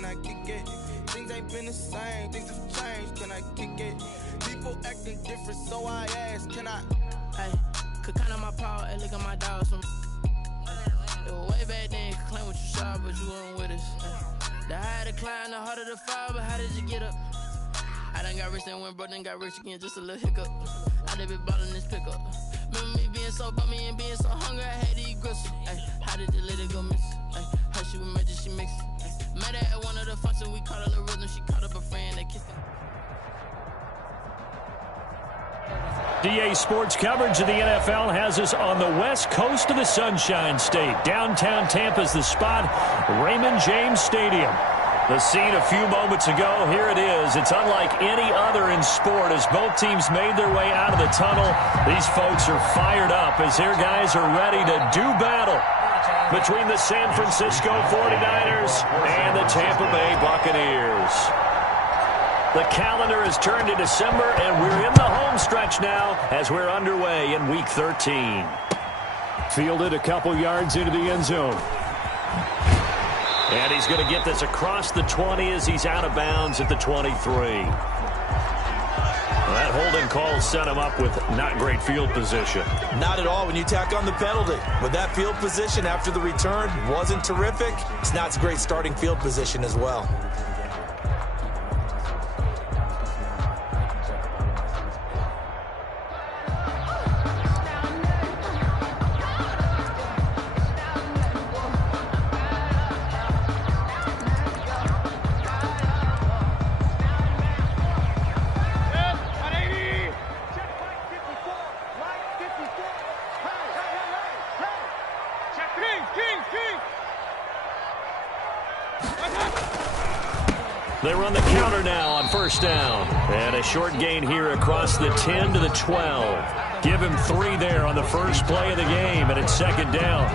can I kick it? Things ain't been the same, things have changed, can I kick it? People acting different, so I ask, can I? Hey, could count on my power, hey, look at my dogs from. It was way back then, could claim what you saw, but you weren't with us. The higher the climb, the harder the fall, but how did you get up? I done got rich and went broke, then got rich again, just a little hiccup. I done been ballin' this pickup. Remember me being so bummy and being so hungry, I had to eat gristle. Ay, how did the lady go miss? Ay, how she was magic, she mixed. Met her at one of the functions, we caught her the rhythm, she caught up a friend, they kissed her. DA Sports coverage of the NFL has us on the west coast of the Sunshine State. Downtown Tampa's the spot, Raymond James Stadium. The scene a few moments ago, here it is. It's unlike any other in sport as both teams made their way out of the tunnel. These folks are fired up as their guys are ready to do battle between the San Francisco 49ers and the Tampa Bay Buccaneers. The calendar has turned to December, and we're in the home stretch now as we're underway in Week 13. Fielded a couple yards into the end zone. And he's going to get this across the 20 as he's out of bounds at the 23. That holding call set him up with not great field position. Not at all when you tack on the penalty. With that field position after the return wasn't terrific. It's not a great starting field position as well. They run the counter now on first down. And a short gain here across the 10 to the 12. Give him 3 there on the first play of the game, and it's second down.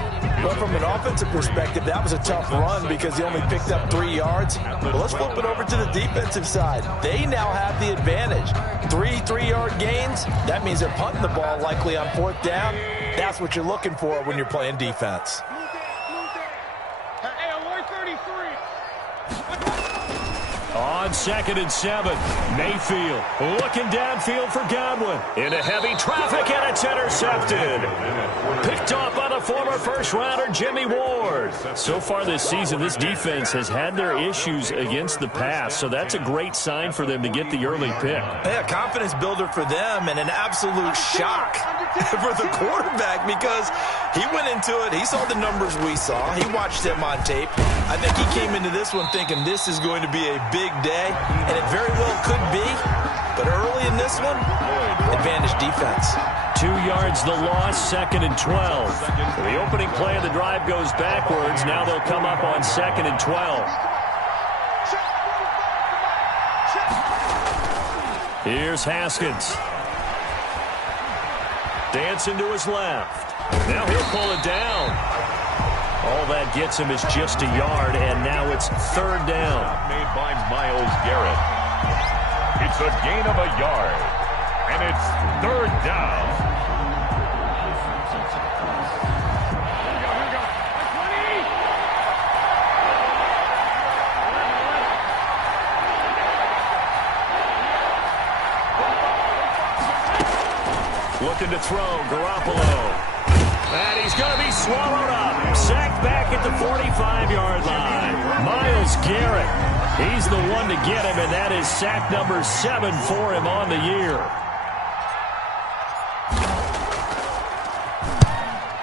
Well, from an offensive perspective, that was a tough run because he only picked up 3 yards. But let's flip it over to the defensive side. They now have the advantage. 3 3-yard gains. That means they're punting the ball likely on 4th down. That's what you're looking for when you're playing defense. On 2nd and 7, Mayfield looking downfield for Godwin. Into heavy traffic, and it's intercepted. Picked off by the former first-rounder Jimmy Ward. So far this season, this defense has had their issues against the pass, so that's a great sign for them to get the early pick. Yeah, confidence builder for them and an absolute shock for the quarterback because he went into it. He saw the numbers we saw. He watched them on tape. I think he came into this one thinking this is going to be a big day, and it very well could be. But early in this one, advantage defense. 2 yards the loss, 2nd and 12. The opening play of the drive goes backwards. Now they'll come up on 2nd and 12. Here's Haskins. Dancing to his left. Now he'll pull it down. All that gets him is just a yard, and now it's 3rd down. Made by Myles Garrett. It's a gain of a yard, and it's 3rd down. Looking to throw, Garoppolo. And he's going to be swallowed up. Sacked back at the 45-yard line. Myles Garrett, he's the one to get him, and that is sack number 7 for him on the year.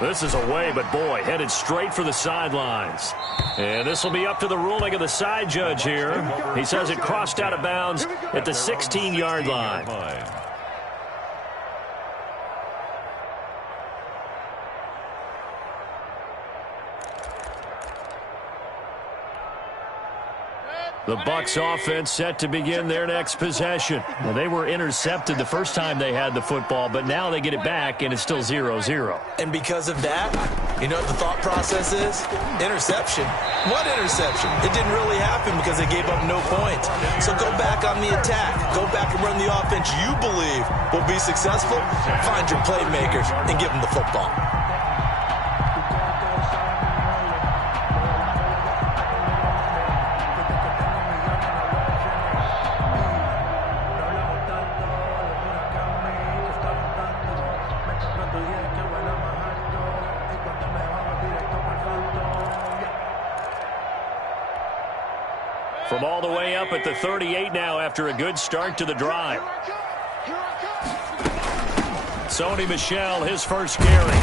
This is away, but boy, headed straight for the sidelines. And this will be up to the ruling of the side judge here. He says it crossed out of bounds at the 16-yard line. The Bucs offense set to begin their next possession. Well, they were intercepted the first time they had the football, but now they get it back, and it's still 0-0. And because of that, you know what the thought process is? Interception. What interception? It didn't really happen because they gave up no points. So go back on the attack. Go back and run the offense you believe will be successful. Find your playmakers and give them the football. From all the way up at the 38 now after a good start to the drive. Sony Michel, his first carry.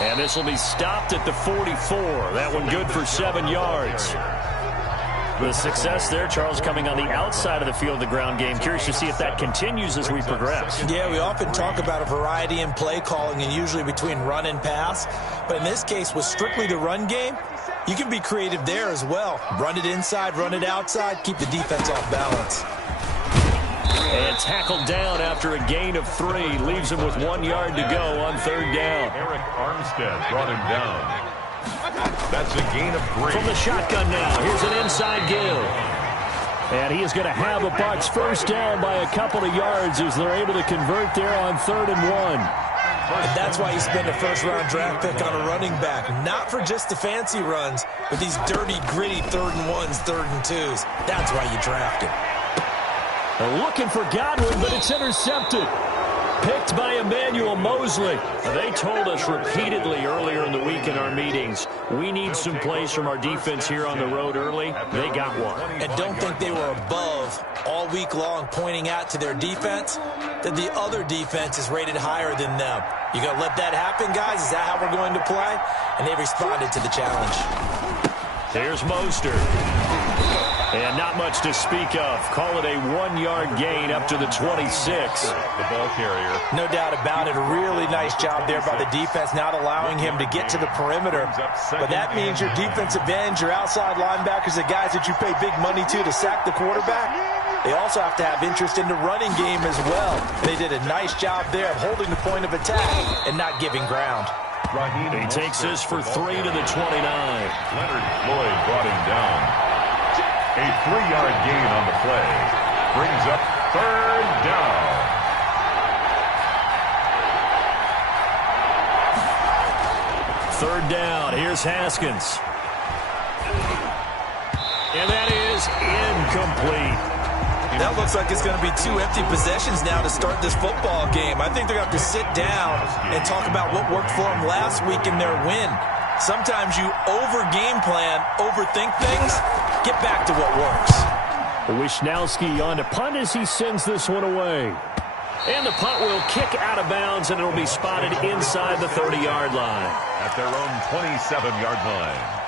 And this will be stopped at the 44. That one good for 7 yards. The success there, Charles, coming on the outside of the field, the ground game. Curious to see if that continues as we progress. Yeah, we often talk about a variety in play calling and usually between run and pass. But in this case, with strictly the run game, you can be creative there as well. Run it inside, run it outside, keep the defense off balance. And tackled down after a gain of 3. Leaves him with 1 yard to go on 3rd down. Eric Armstead brought him down. That's a gain of 3. From the shotgun now, here's an inside give. And he is going to have a Bucs first down by a couple of yards as they're able to convert there on 3rd and 1. And that's why you spend a first-round draft pick on a running back. Not for just the fancy runs, but these dirty, gritty 3rd and 1s, 3rd and 2s. That's why you draft him. Looking for Godwin, but it's intercepted. Picked by Emmanuel Mosley. They told us repeatedly earlier in the week in our meetings, we need some plays from our defense here on the road early. They got one. And don't think they were above all week long pointing out to their defense that the other defense is rated higher than them. You going to let that happen, guys? Is that how we're going to play? And they responded to the challenge. There's Mostert. And not much to speak of. Call it a 1-yard gain up to the 26. The ball carrier. No doubt about it. A really nice job there by the defense, not allowing him to get to the perimeter. But that means your defensive ends, your outside linebackers, the guys that you pay big money to sack the quarterback, they also have to have interest in the running game as well. They did a nice job there of holding the point of attack and not giving ground. He takes this for 3 to the 29. Leonard Floyd brought him down. A 3-yard gain on the play. Brings up 3rd down. Third down. Here's Haskins. And that is incomplete. That looks like it's going to be 2 empty possessions now to start this football game. I think they're going to have to sit down and talk about what worked for them last week in their win. Sometimes you over-game plan, overthink things. Get back to what works. Wisnowski on to punt as he sends this one away. And the punt will kick out of bounds, and it'll be spotted inside the 30-yard line. At their own 27-yard line.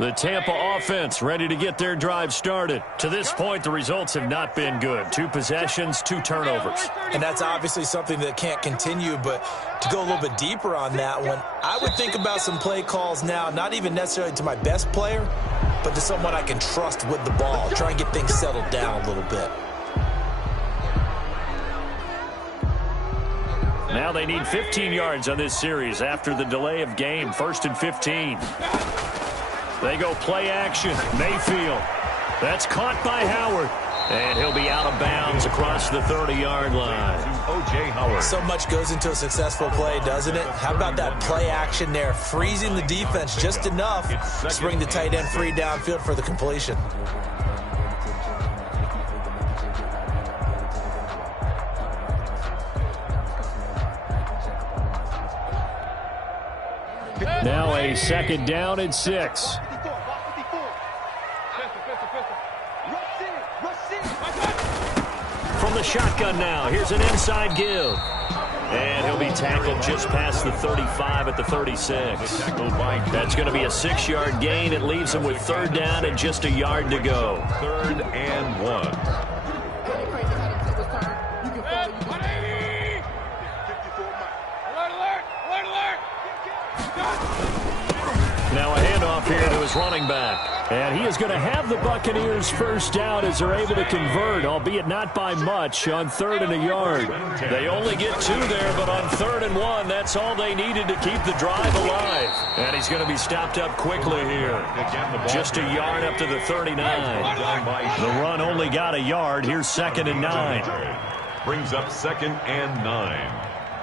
The Tampa offense ready to get their drive started. To this point, the results have not been good. 2 possessions, 2 turnovers. And that's obviously something that can't continue, but to go a little bit deeper on that one, I would think about some play calls now, not even necessarily to my best player, but to someone I can trust with the ball. Try and get things settled down a little bit. Now they need 15 yards on this series after the delay of game. 1st and 15. They go play action. Mayfield. That's caught by Howard. And he'll be out of bounds across the 30-yard line. O.J. Howard. So much goes into a successful play, doesn't it? How about that play action there? Freezing the defense just enough to bring the tight end free downfield for the completion. Now a 2nd down and 6. From the shotgun now, here's an inside give. And he'll be tackled just past the 35 at the 36. That's going to be a 6-yard gain. It leaves him with 3rd down and just a yard to go. 3rd and 1. Now a handoff here to his running back. And he is going to have the Buccaneers 1st down as they're able to convert, albeit not by much, on 3rd and a yard. They only get 2 there, but on 3rd and 1, that's all they needed to keep the drive alive. And he's going to be stopped up quickly here. Just a yard up to the 39. The run only got a yard. Here's 2nd and 9. Brings up 2nd and 9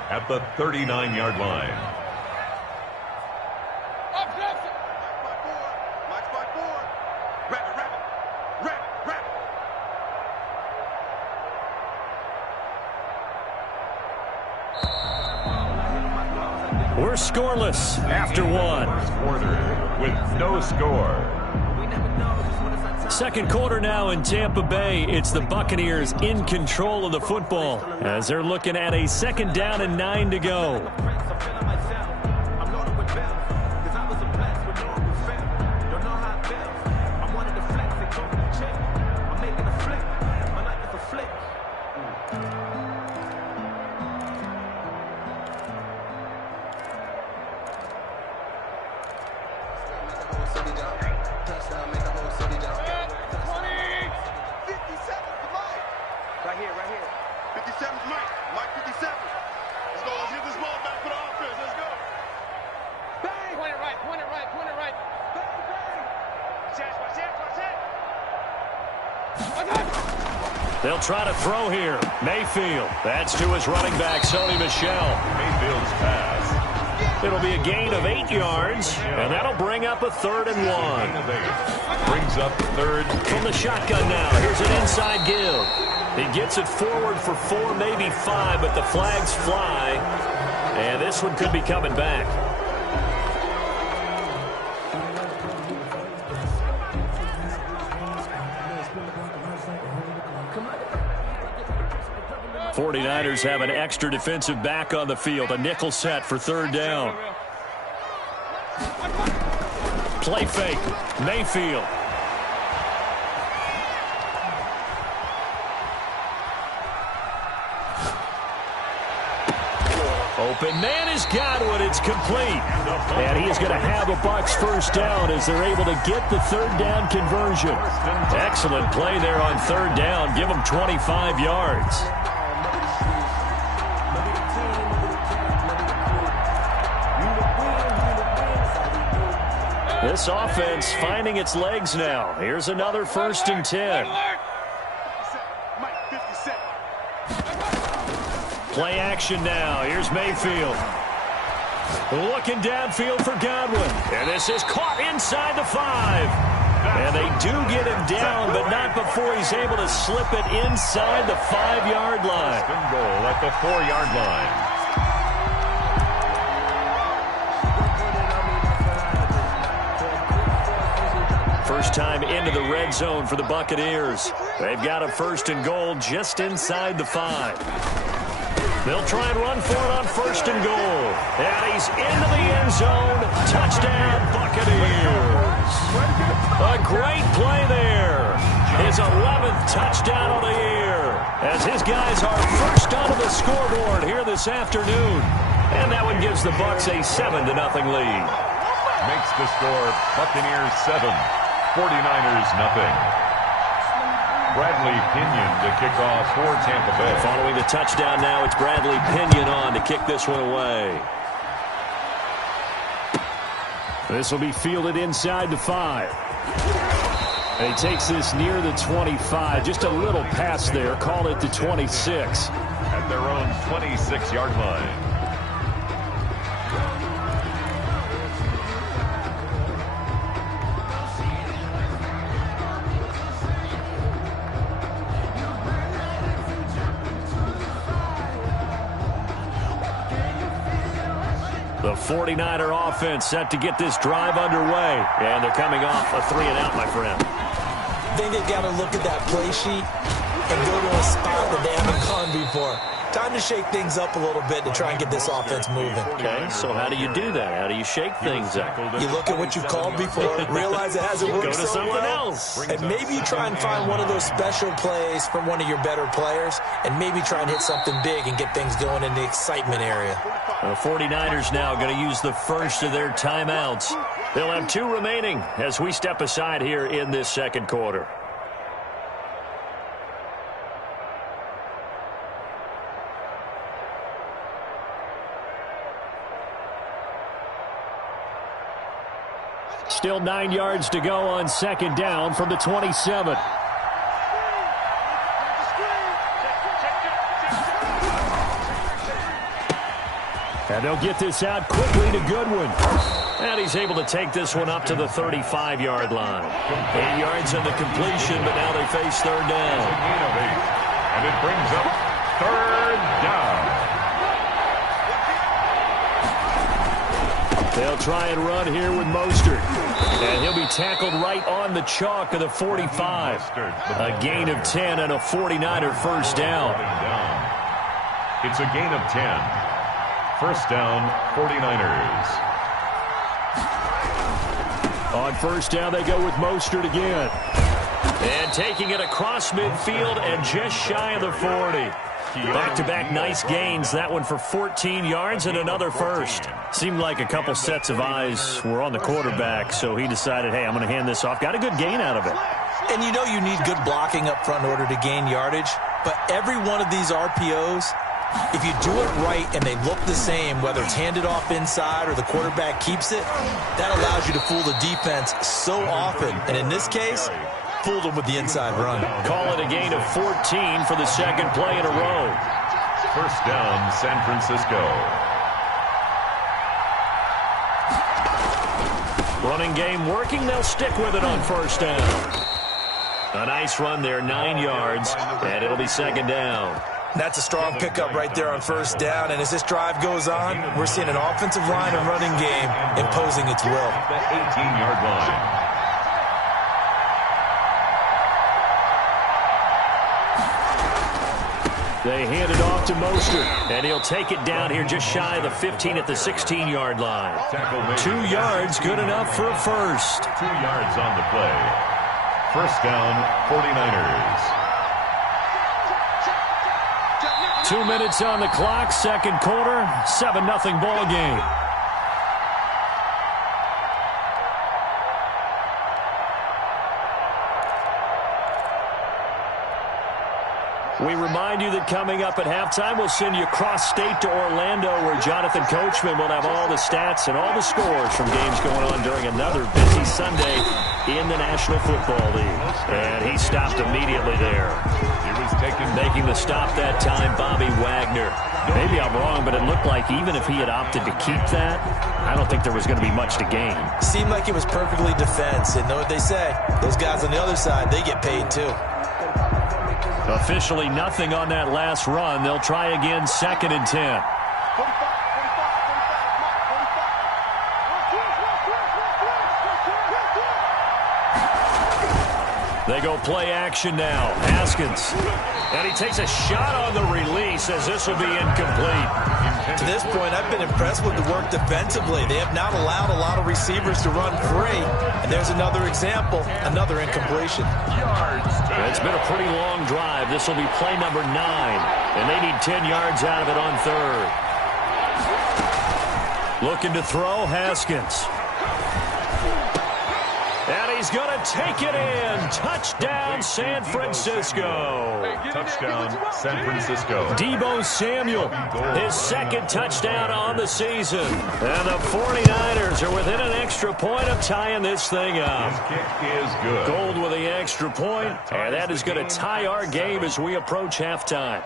at the 39-yard line. We're scoreless after 1. First quarter with no score. 2nd quarter now in Tampa Bay. It's the Buccaneers in control of the football as they're looking at a 2nd down and 9 to go. They'll try to throw here. Mayfield. That's to his running back, Sony Michel. Mayfield's pass. It'll be a gain of 8 yards, and that'll bring up a 3rd and 1. Brings up 3rd. From the shotgun now, here's an inside give. He gets it forward for 4, maybe 5, but the flags fly, and this one could be coming back. 49ers have an extra defensive back on the field. A nickel set for 3rd down. Play fake. Mayfield. Open man is Godwin. It's complete. And he is going to have a Bucs 1st down as they're able to get the 3rd down conversion. Excellent play there on 3rd down. Give them 25 yards. This offense finding its legs now. Here's another 1st and 10. Play action now. Here's Mayfield. Looking downfield for Godwin. And this is caught inside the 5. And they do get him down, but not before he's able to slip it inside the 5-yard line. Goal at the 4-yard line. First time into the red zone for the Buccaneers. They've got a 1st and goal just inside the 5. They'll try and run for it on 1st and goal. And he's into the end zone. Touchdown, Buccaneers. A great play there. His 11th touchdown of the year. As his guys are first onto the scoreboard here this afternoon. And that one gives the Bucs a 7-0 lead. Makes the score Buccaneers 7, 49ers nothing. Bradley Pinion to kick off for Tampa Bay. Following the touchdown now, it's Bradley Pinion on to kick this one away. This will be fielded inside the 5. And he takes this near the 25. Just a little pass there. Call it the 26. At their own 26-yard line. The 49er offense set to get this drive underway. And they're coming off a 3-and-out, my friend. I think they've got to look at that play sheet and go to a spot that they haven't gone before. Time to shake things up a little bit to try and get this offense moving. Okay, so how do you do that? How do you shake things up? You look at what you've called before, realize it hasn't worked so well, and maybe you try and find one of those special plays from one of your better players, and maybe try and hit something big and get things going in the excitement area. The 49ers now going to use the first of their timeouts. They'll have 2 remaining as we step aside here in this second quarter. Still 9 yards to go on second down from the 27. And they'll get this out quickly to Goodwin. And he's able to take this one up to the 35-yard line. 8 yards in the completion, but now they face third down. And it brings up third down. They'll try and run here with Mostert. And he'll be tackled right on the chalk of the 45. A gain of 10 and a 49er first down. It's a gain of 10. First down, 49ers. On first down, they go with Mostert again. And taking it across midfield and just shy of the 40. Back-to-back nice gains. That one for 14 yards and another first. Seemed like a couple sets of eyes were on the quarterback, so he decided, hey, I'm going to hand this off. Got a good gain out of it. And you know you need good blocking up front in order to gain yardage, but every one of these RPOs, if you do it right and they look the same, whether it's handed off inside or the quarterback keeps it, that allows you to fool the defense so often. And in this case, fooled them with the inside run. Call it a gain of 14 for the second play in a row. First down, San Francisco. Running game working. They'll stick with it on first down. A nice run there, 9 yards, and it'll be second down. That's a strong pickup right there on first down, and as this drive goes on, we're seeing an offensive line and running game imposing its will. The 18-yard line. They hand it off to Mostert, and he'll take it down here just shy of the 15 at the 16-yard line. 2 yards, good enough for a first. 2 yards on the play. First down, 49ers. 2 minutes on the clock, second quarter, 7-0 ball game. We remind you that coming up at halftime, we'll send you cross-state to Orlando, where Jonathan Coachman will have all the stats and all the scores from games going on during another busy Sunday in the National Football League. And he stopped immediately there. He was making the stop that time, Bobby Wagner. Maybe I'm wrong, but it looked like even if he had opted to keep that, I don't think there was going to be much to gain. Seemed like it was perfectly defense. And know what they say? Those guys on the other side, they get paid too. Officially nothing on that last run. They'll try again, 2nd and 10. They go play action now. Haskins. And he takes a shot on the release as this will be incomplete. To this point, I've been impressed with the work defensively. They have not allowed a lot of receivers to run free. And there's another example, another incompletion. It's been a pretty long drive. This will be play number 9. And they need 10 yards out of it on third. Looking to throw, Haskins. And he's going to take it in. Touchdown, San Francisco. Touchdown, San Francisco. Deebo Samuel, his 2nd touchdown on the season. And the 49ers are within an extra point of tying this thing up. His kick is good. Gold with the extra point, and that is going to tie our game as we approach halftime.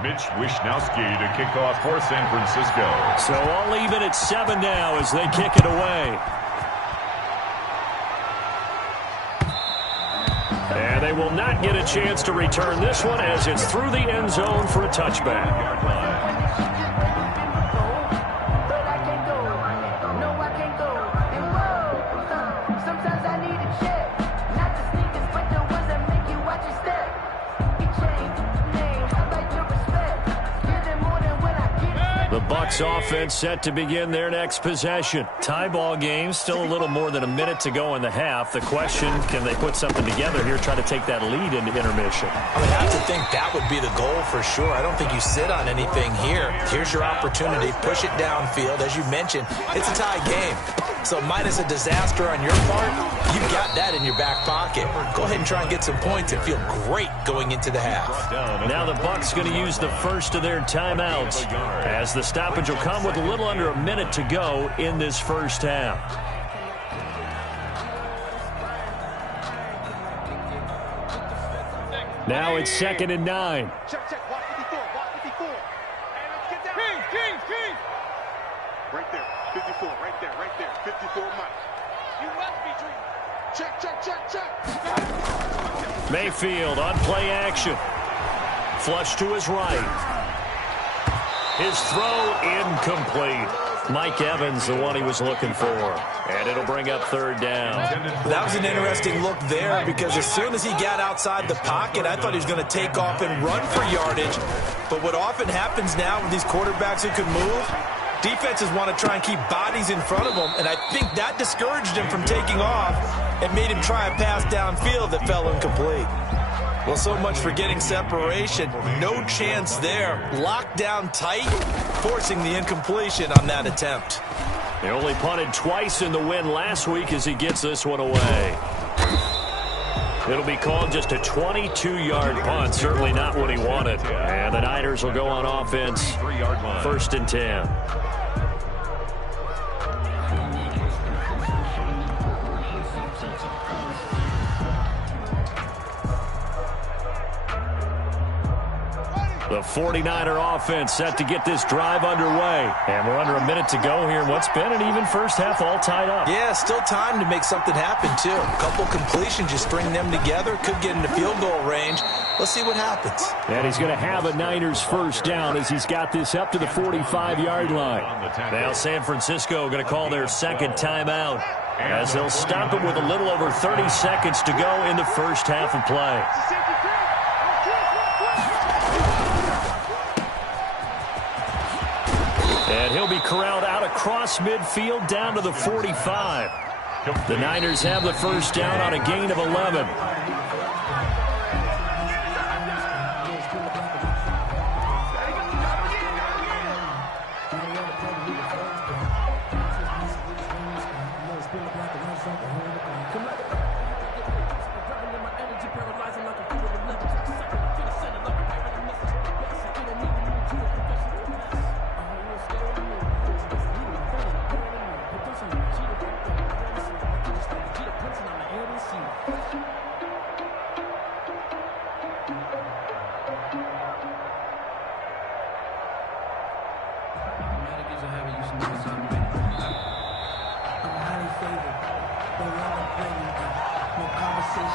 Mitch Wishnowsky to kick off for San Francisco. So all even at 7 now as they kick it away. And they will not get a chance to return this one as it's through the end zone for a touchback. The Bucs offense set to begin their next possession. Tie ball game, still a little more than a minute to go in the half. The question, can they put something together here, try to take that lead into intermission? I would have to think that would be the goal for sure. I don't think you sit on anything here. Here's your opportunity. Push it downfield. As you mentioned, it's a tie game. So minus a disaster on your part, you've got that in your back pocket. Go ahead and try and get some points and feel great going into the half. Now the Bucs going to use the first of their timeouts, as the stoppage will come with a little under a minute to go in this first half. Now it's 2nd and 9. Check. Watch 54. Hey, let's get down. King. Right there. 54. Right there. 54 Mike. You must be dreaming. Check. Mayfield on play action. Flush to his right. His throw incomplete. Mike Evans, the one he was looking for. And it'll bring up 3rd down. That was an interesting look there, because as soon as he got outside the pocket, I thought he was going to take off and run for yardage. But what often happens now with these quarterbacks who can move, defenses want to try and keep bodies in front of them, and I think that discouraged him from taking off and made him try a pass downfield that fell incomplete. Well, so much for getting separation. No chance there. Locked down tight, forcing the incompletion on that attempt. He only punted twice in the win last week as he gets this one away. It'll be called just a 22-yard punt. Certainly not what he wanted. And the Niners will go on offense. 1st and 10. The 49er offense set to get this drive underway. And we're under a minute to go here in what's been an even first half, all tied up. Yeah, still time to make something happen, too. A couple completions, you string them together, could get into field goal range. Let's see what happens. And he's going to have a Niners first down as he's got this up to the 45-yard line. Now San Francisco going to call their 2nd timeout, as they'll stop it with a little over 30 seconds to go in the first half of play. And he'll be corralled out across midfield down to the 45. The Niners have the first down on a gain of 11.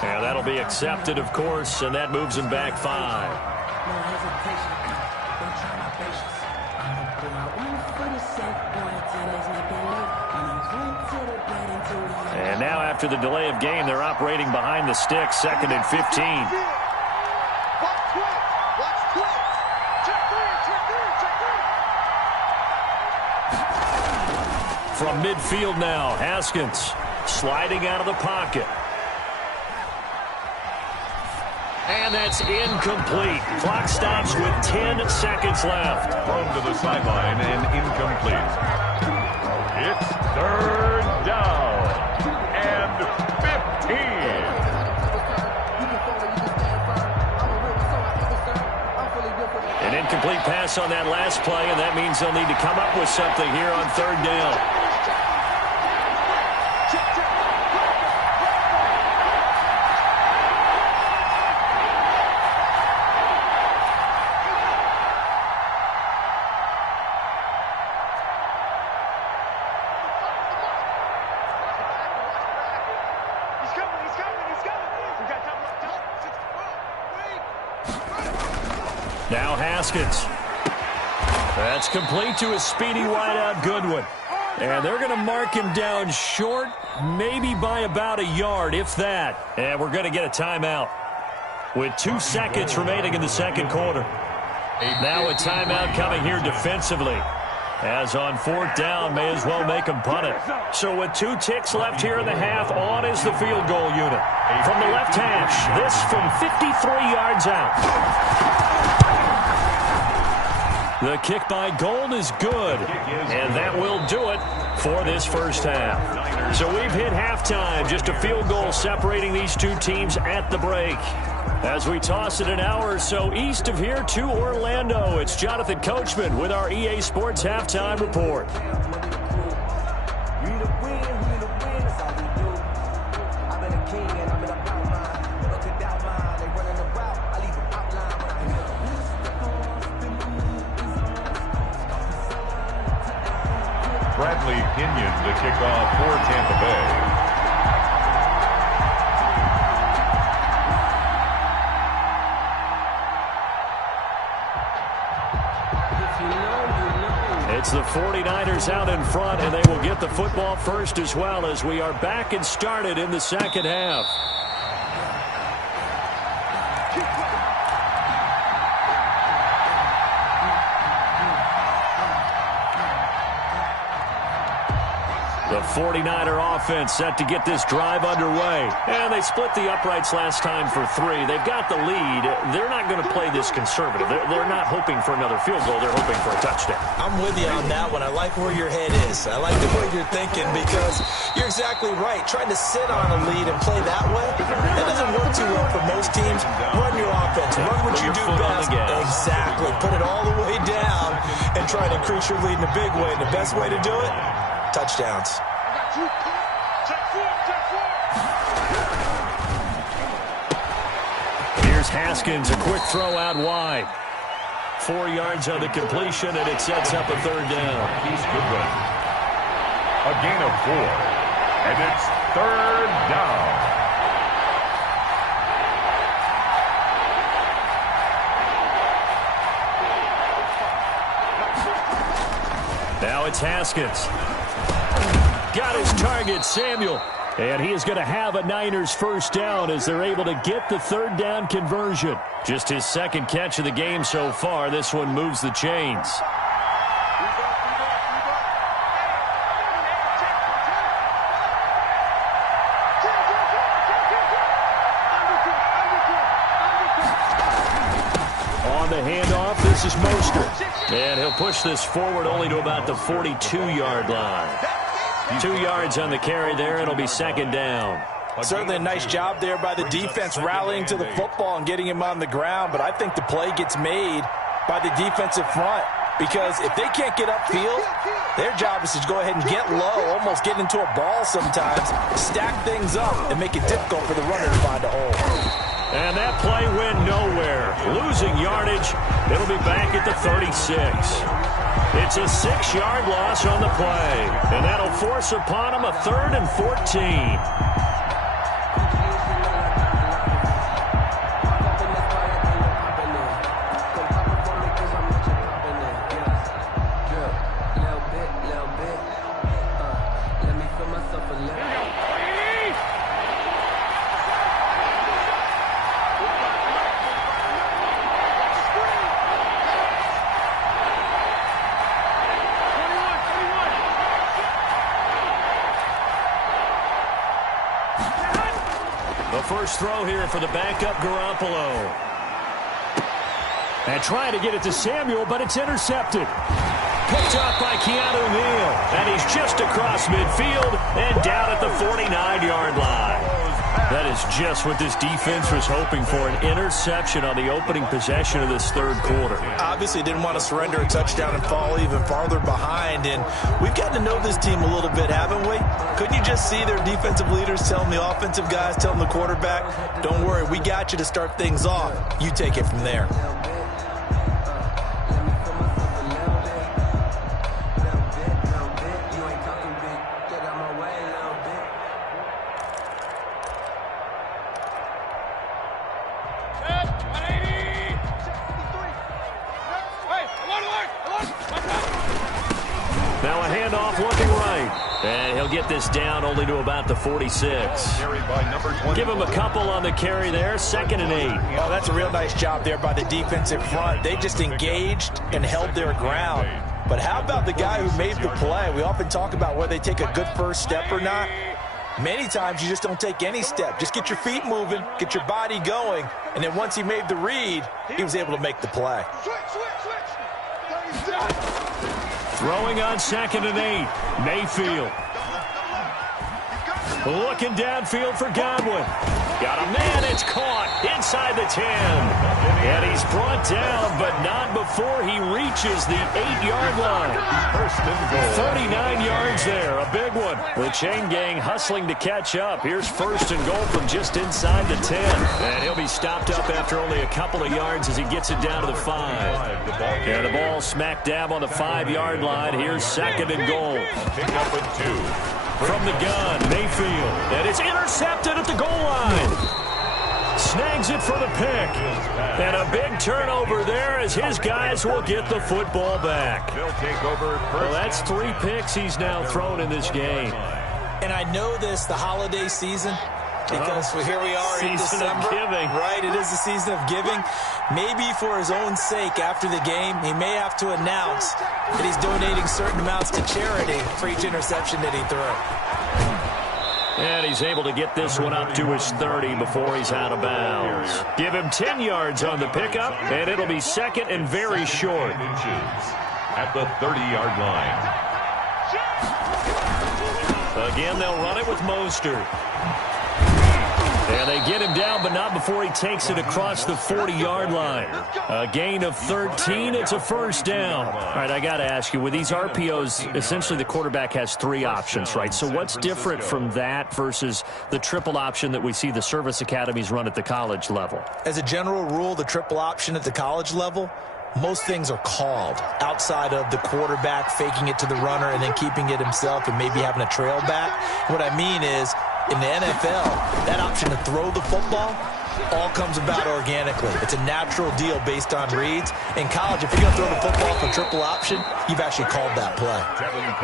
Yeah, that'll be accepted, of course, and that moves him back 5. And now after the delay of game, they're operating behind the sticks, 2nd and 15. From midfield now, Haskins sliding out of the pocket. And that's incomplete. Clock stops with 10 seconds left. Thrown to the sideline and incomplete. It's 3rd down and 15. An incomplete pass on that last play, and that means they'll need to come up with something here on 3rd down. Now Haskins. That's complete to a speedy wideout Goodwin. And they're going to mark him down short Maybe by about a yard, if that. And we're going to get a timeout with 2 seconds remaining in the second quarter. Now a timeout coming here defensively. As on 4th down, may as well make them punt it. So with 2 ticks left here in the half, on is the field goal unit. From the left hash, this from 53 yards out. The kick by Gold is good, and that will do it for this first half. So we've hit halftime, just a field goal separating these 2 teams at the break. As we toss it an hour or so east of here to Orlando, it's Jonathan Coachman with our EA Sports Halftime Report. Bradley Pinion, the kickoff for Tampa Bay. It's the 49ers out in front, and they will get the football first as well as we are back and started in the second half. The 49er offense set to get this drive underway. And they split the uprights last time for 3. They've got the lead. They're not going to play this conservative. They're not hoping for another field goal. They're hoping for a touchdown. I'm with you on that one. I like where your head is. I like the way you're thinking because you're exactly right. Trying to sit on a lead and play that way, that doesn't work too well for most teams. Run your offense. Run what you do best. Exactly. Put it all the way down and try to increase your lead in a big way. And the best way to do it? Touchdowns. Here's Haskins, a quick throw out wide. 4 yards on the completion, and it sets up a 3rd down. He's good one. A gain of 4. And it's 3rd down. Now it's Haskins. Got his target, Samuel. And he is going to have a Niners first down as they're able to get the 3rd down conversion. Just his 2nd catch of the game so far. This one moves the chains. On the handoff, this is Mostert. And he'll push this forward only to about the 42-yard line. 2 yards on the carry there. It'll be 2nd down. Certainly a nice job there by the defense rallying to the football and getting him on the ground, but I think the play gets made by the defensive front because if they can't get upfield, their job is to go ahead and get low, almost get into a ball sometimes, stack things up, and make it difficult for the runner to find a hole. And that play went nowhere. Losing yardage. It'll be back at the 36. It's a 6-yard loss on the play. And that'll force upon him a 3rd and 14. First throw here for the backup Garoppolo. And trying to get it to Samuel, but it's intercepted. Picked up by Keanu Neal. And he's just across midfield and down at the 49-yard line. That is just what this defense was hoping for, an interception on the opening possession of this 3rd quarter. Obviously didn't want to surrender a touchdown and fall even farther behind, and we've gotten to know this team a little bit, haven't we? Couldn't you just see their defensive leaders telling the offensive guys, telling the quarterback, don't worry, we got you to start things off. You take it from there. get this down only to about the 46. Give him a couple on the carry there, 2nd and 8. Oh, that's a real nice job there by the defensive front. They just engaged and held their ground. But how about the guy who made the play? We often talk about whether they take a good first step or not. Many times you just don't take any step. Just get your feet moving, get your body going, and then once he made the read, he was able to make the play. Throwing on 2nd and 8, Mayfield. Looking downfield for Godwin. Got a man, it's caught inside the 10. And he's brought down, but not before he reaches the 8-yard line. 39 yards there, a big one. The chain gang hustling to catch up. Here's 1st and goal from just inside the 10. And he'll be stopped up after only a couple of yards as he gets it down to the 5. And the ball smack dab on the 5-yard line. Here's 2nd and goal. Pick up at 2. From the gun, Mayfield. And it's intercepted at the goal line. Snags it for the pick. And a big turnover there as his guys will get the football back. They'll take over. Well, that's 3 picks he's now thrown in this game. And I know this, the holiday season, because here we are in December. Season of giving. Right, it is the season of giving. Maybe for his own sake after the game, he may have to announce that he's donating certain amounts to charity for each interception that he threw. And he's able to get this one up to his 30 before he's out of bounds. Give him 10 yards on the pickup, and it'll be 2nd and very short. At the 30-yard line. Again, they'll run it with Mostert. And they get him down, but not before he takes it across the 40-yard line. A gain of 13. It's a 1st down. All right, I got to ask you, with these RPOs, essentially the quarterback has 3 options, right? So what's different from that versus the triple option that we see the service academies run at the college level? As a general rule, the triple option at the college level, most things are called outside of the quarterback faking it to the runner and then keeping it himself and maybe having a trail back. What I mean is, in the NFL, that option to throw the football all comes about organically. It's a natural deal based on reads. In college, if you're going to throw the football for triple option, you've actually called that play.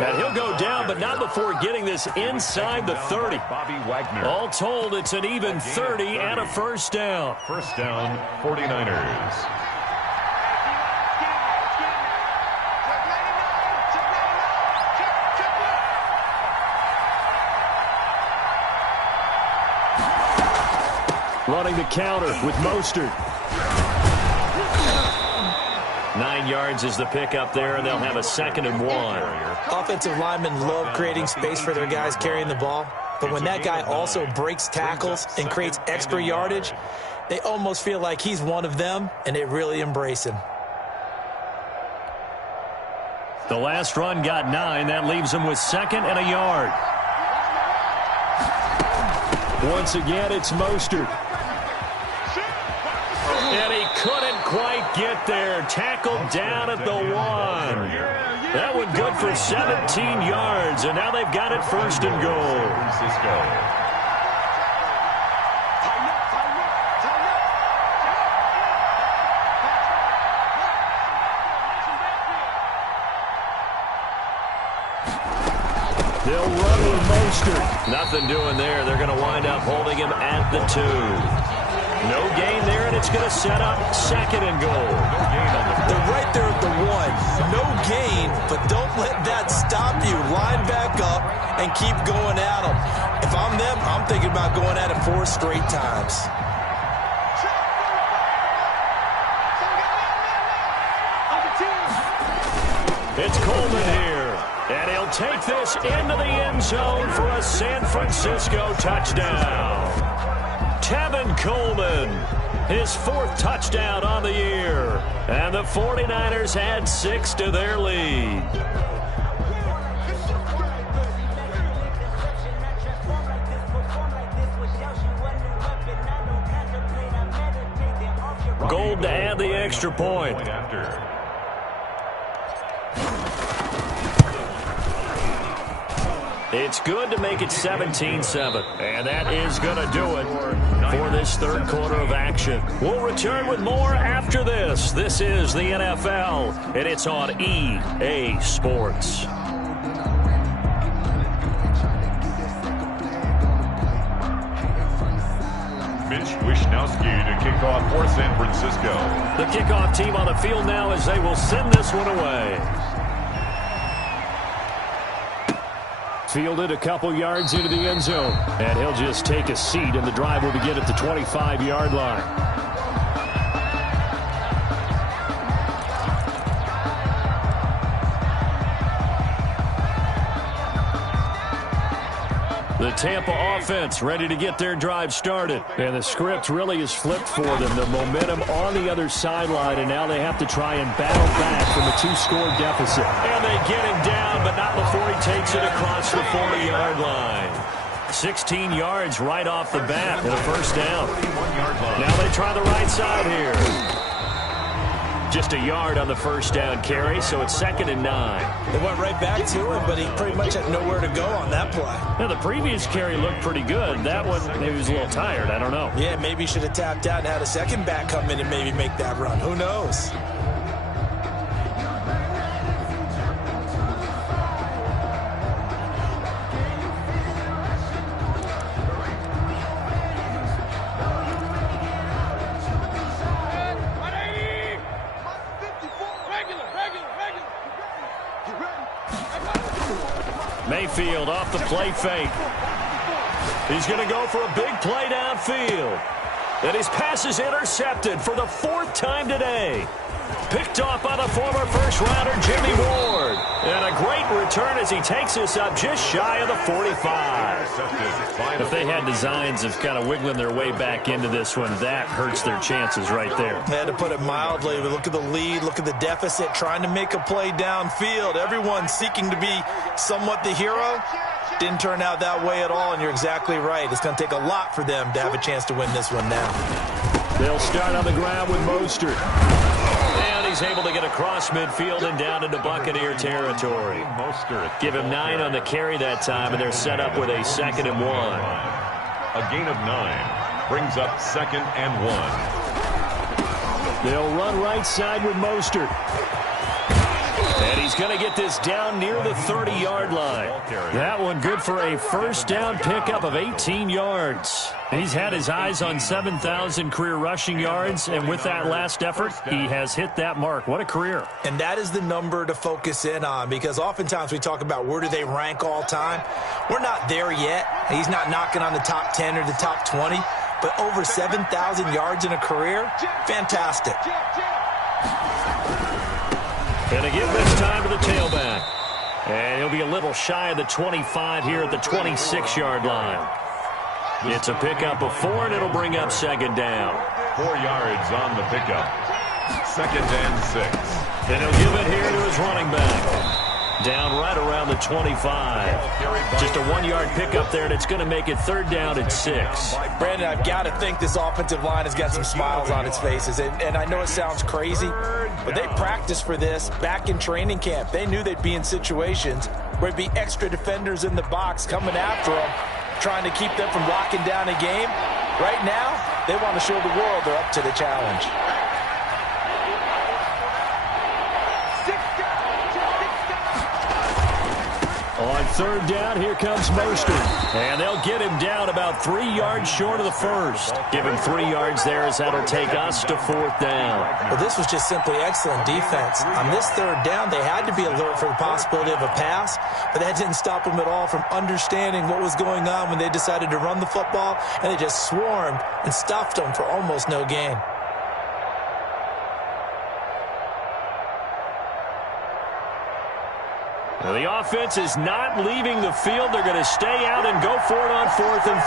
And he'll go down, but not before getting this inside the 30. All told, it's an even 30 and a 1st down. 1st down, 49ers. Running the counter with Mostert. 9 yards is the pickup there, and they'll have a 2nd and 1. Offensive linemen love creating space for their guys carrying the ball, but when that guy also breaks tackles and creates extra yardage, they almost feel like he's one of them, and they really embrace him. The last run got 9. That leaves him with 2nd and a yard. Once again, it's Mostert. And he couldn't quite get there. Tackled down at the 1. That one good for 17 yards, and now they've got it 1st and goal. They'll run with Mostert. Nothing doing there. They're going to wind up holding him at the 2. No gain there, and it's going to set up 2nd and goal. They're right there at the 1. No gain, but don't let that stop you. Line back up and keep going at them. If I'm them, I'm thinking about going at it 4 straight times. It's Coleman here, and he'll take this into the end zone for a San Francisco touchdown. Tevin Coleman, his 4th touchdown on the year. And the 49ers add 6 to their lead. Gold to add the extra point. It's good to make it 17-7. And that is going to do it for this 3rd quarter of action. We'll return with more after this. This is the NFL, and it's on EA Sports. Mitch Wishnowski to kick off for San Francisco. The kickoff team on the field now as they will send this one away. Fielded a couple yards into the end zone. And he'll just take a seat, and the drive will begin at the 25-yard line. The Tampa offense ready to get their drive started. And the script really is flipped for them. The momentum on the other sideline, and now they have to try and battle back from a 2-score deficit. And they get him down, but not before he takes it across the 40-yard line. 16 yards right off the bat and a first down. Now they try the right side here. Just a yard on the first down carry, so it's 2nd and 9. They went right back to him, but he pretty much had nowhere to go on that play. Now, the previous carry looked pretty good. That one, maybe he was a little tired. I don't know. Yeah, maybe he should have tapped out and had a second back come in and maybe make that run. Who knows? Mayfield off the play fake. He's going to go for a big play downfield. And his pass is intercepted for the 4th time today. Picked off by the former first-rounder Jimmy Ward. And a great return as he takes us up just shy of the 45. If they had designs of kind of wiggling their way back into this one, that hurts their chances right there. They had to put it mildly. But look at the lead, look at the deficit, trying to make a play downfield. Everyone seeking to be somewhat the hero. Didn't turn out that way at all, and you're exactly right. It's going to take a lot for them to have a chance to win this one now. They'll start on the ground with Mostert. And he's able to get across midfield and down into Buccaneer territory. Give him 9 on the carry that time, and they're set up with a 2nd and 1. A gain of 9 brings up 2nd and 1. They'll run right side with Mostert. And he's going to get this down near the 30-yard line. That one good for a first down pickup of 18 yards. He's had his eyes on 7,000 career rushing yards, and with that last effort, he has hit that mark. What a career. And that is the number to focus in on, because oftentimes we talk about where do they rank all time. We're not there yet. He's not knocking on the top 10 or the top 20, but over 7,000 yards in a career, fantastic. And a give this time to the tailback. And he'll be a little shy of the 25 here at the 26-yard line. It's a pickup of 4, and it'll bring up 2nd down. 4 yards on the pickup. 2nd and 6. And he'll give it here to his running back. Down right around the 25. Just a 1-yard pickup there, and it's going to make it 3rd down at 6. Brandon, I've got to think this offensive line has got some smiles on its faces. And I know it sounds crazy, but they practiced for this back in training camp. They knew they'd be in situations where there'd be extra defenders in the box coming after them, trying to keep them from locking down a game. Right now, they want to show the world they're up to the challenge. On 3rd down, here comes Mostert. And they'll get him down about 3 yards short of the first. Give him 3 yards there as that'll take us to 4th down. Well, this was just simply excellent defense. On this 3rd down, they had to be alert for the possibility of a pass, but that didn't stop them at all from understanding what was going on when they decided to run the football, and they just swarmed and stuffed them for almost no gain. Now, the offense is not leaving the field. They're going to stay out and go for it on 4th and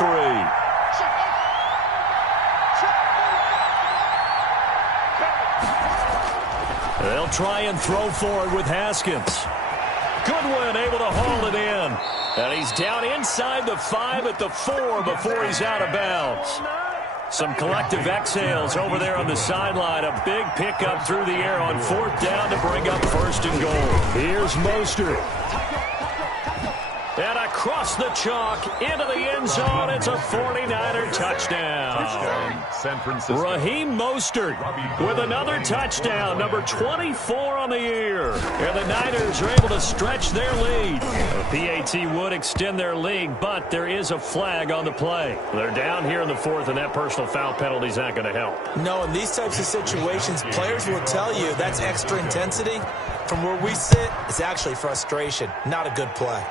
3. They'll try and throw forward with Haskins. Goodwin able to haul it in. And he's down inside the 5 at the 4 before he's out of bounds. Some collective exhales over there on the sideline. A big pickup through the air on 4th down to bring up 1st and goal. Here's Mostert. And a across the chalk, into the end zone. It's a 49er touchdown. San Francisco. Raheem Mostert with another touchdown, number 24 on the year. And the Niners are able to stretch their lead. The PAT would extend their lead, but there is a flag on the play. They're down here in the fourth, and that personal foul penalty is not going to help. No, in these types of situations, players will tell you that's extra intensity. From where we sit, it's actually frustration, not a good play.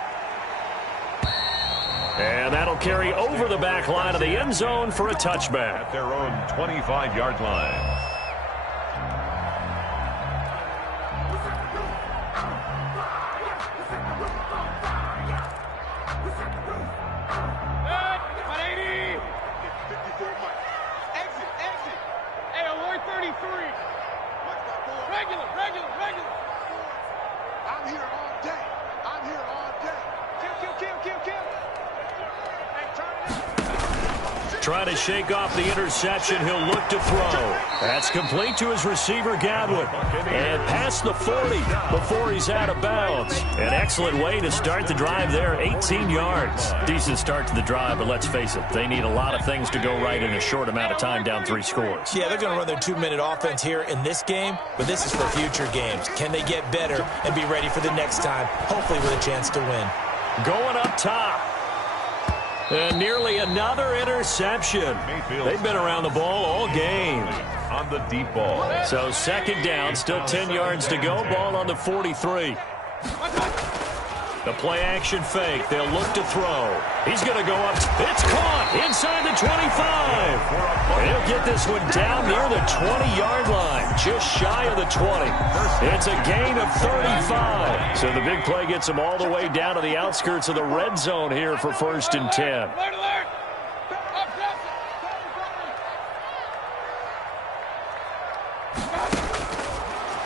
And that'll carry over the back line of the end zone for a touchback. At their own 25-yard line. Trying to shake off the interception. He'll look to throw. That's complete to his receiver, Godwin. And past the 40 before he's out of bounds. An excellent way to start the drive there, 18 yards. Decent start to the drive, but let's face it, they need a lot of things to go right in a short amount of time, down 3 scores. Yeah, they're going to run their 2-minute offense here in this game, but this is for future games. Can they get better and be ready for the next time, hopefully with a chance to win? Going up top. And nearly another interception. They've been around the ball all game. On the deep ball. So second down, still 10 yards to go. Ball on the 43. The play action fake. They'll look to throw. He's going to go up. It's caught inside the 25. He'll get this one down near the 20-yard line, just shy of the 20. It's a gain of 35. So the big play gets him all the way down to the outskirts of the red zone here for 1st and 10.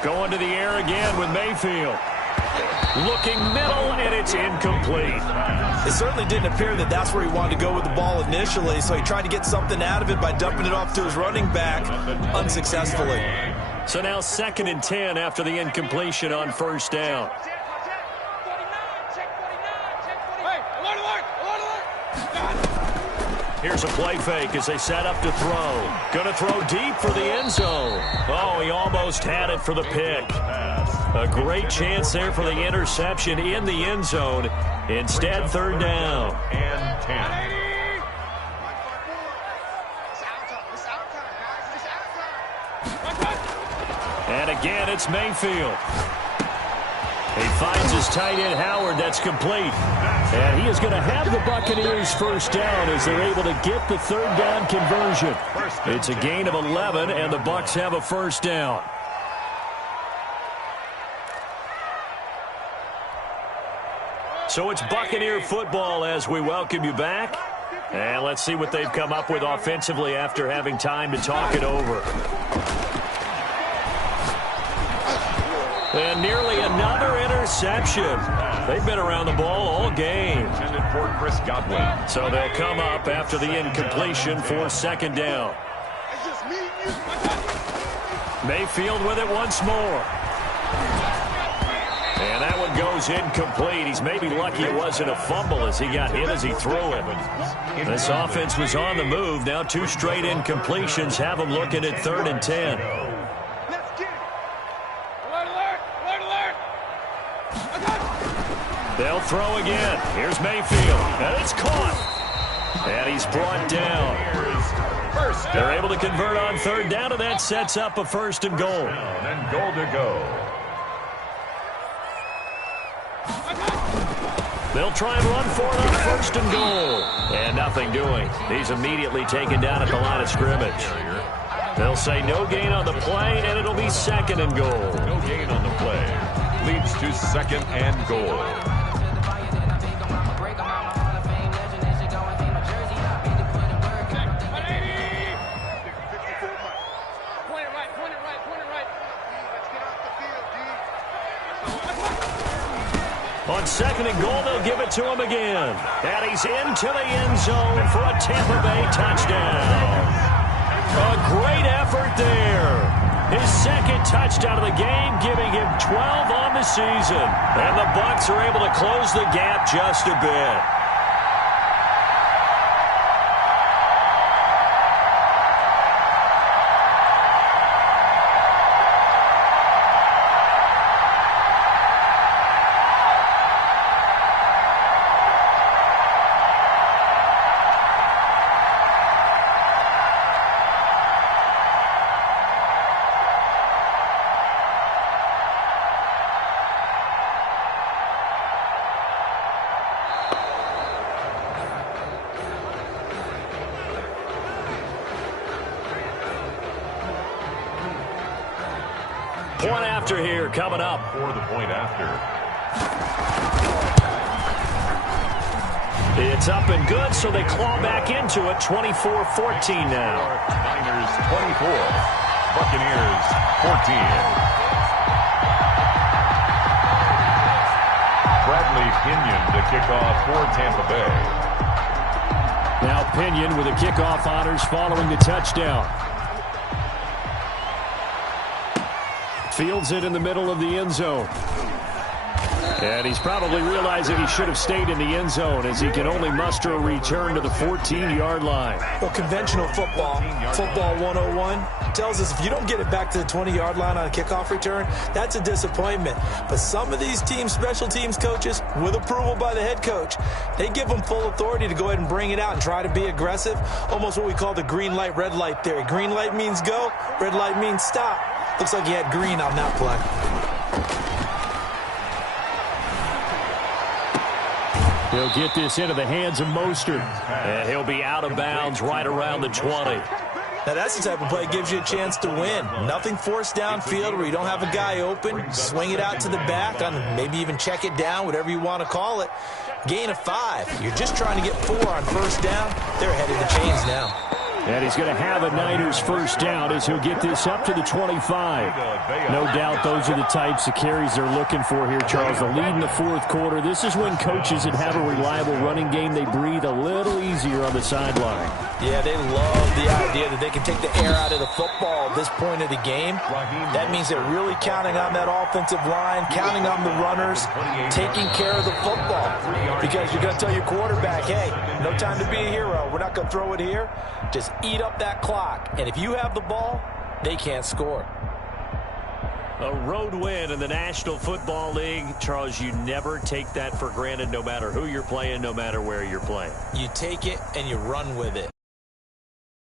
Going to the air again with Mayfield. Looking middle, and it's incomplete. It certainly didn't appear that that's where he wanted to go with the ball initially, so he tried to get something out of it by dumping it off to his running back unsuccessfully. So now 2nd and 10 after the incompletion on 1st down. Here's a play fake as they set up to throw. Going to throw deep for the end zone. Oh, he almost had it for the pick. A great chance there for the interception in the end zone. Instead, 3rd down. And 10. And again, it's Mayfield. He finds his tight end, Howard. That's complete. And he is going to have the Buccaneers 1st down as they're able to get the 3rd down conversion. It's a gain of 11, and the Bucs have a 1st down. So it's Buccaneer football as we welcome you back. And let's see what they've come up with offensively after having time to talk it over. And nearly another interception. They've been around the ball all game. Intended for Chris Godwin. So they'll come up after the incompletion for 2nd down. Mayfield with it once more. And that one goes incomplete. He's maybe lucky it wasn't a fumble as he got hit as he threw it. This offense was on the move. Now 2 straight incompletions have them looking at 3rd and 10. They'll throw again. Here's Mayfield. And it's caught. And he's brought down. They're able to convert on 3rd down, and that sets up a 1st and goal. And goal to go. They'll try and run for it on 1st and goal. And nothing doing. He's immediately taken down at the line of scrimmage. They'll say no gain on the play, and it'll be 2nd and goal. No gain on the play. Leads to 2nd and goal. On 2nd and goal, they'll give it to him again. And he's into the end zone for a Tampa Bay touchdown. A great effort there. His second touchdown of the game, giving him 12 on the season. And the Bucs are able to close the gap just a bit. Point after here coming up. For the point after. It's up and good, so they claw back into it. 24-14 now. Niners 24. Buccaneers 14. Bradley Pinion to kick off for Tampa Bay. Now Pinion with the kickoff honors following the touchdown. Fields it in the middle of the end zone. And he's probably realizing he should have stayed in the end zone as he can only muster a return to the 14-yard line. Well, conventional football 101, tells us if you don't get it back to the 20-yard line on a kickoff return, that's a disappointment. But some of these teams, special teams coaches, with approval by the head coach, they give them full authority to go ahead and bring it out and try to be aggressive. Almost what we call the green light, red light theory. Green light means go, red light means stop. Looks like he had green on that play. He'll get this into the hands of Mostert. And he'll be out of bounds right around the 20. Now, that's the type of play that gives you a chance to win. Nothing forced downfield where you don't have a guy open. Swing it out to the back, on maybe even check it down, whatever you want to call it. Gain of 5. You're just trying to get 4 on first down. They're ahead of the chains now. And he's going to have a Niners first down as he'll get this up to the 25. No doubt those are the types of carries they're looking for here, Charles. The lead in the fourth quarter. This is when coaches that have a reliable running game, they breathe a little easier on the sideline. Yeah, they love the idea that they can take the air out of the football at this point of the game. That means they're really counting on that offensive line, counting on the runners, taking care of the football. Because you're going to tell your quarterback, hey, no time to be a hero. We're not going to throw it here. Just eat up that clock. And if you have the ball, they can't score. A road win in the National Football League. Charles, you never take that for granted no matter who you're playing, no matter where you're playing. You take it and you run with it.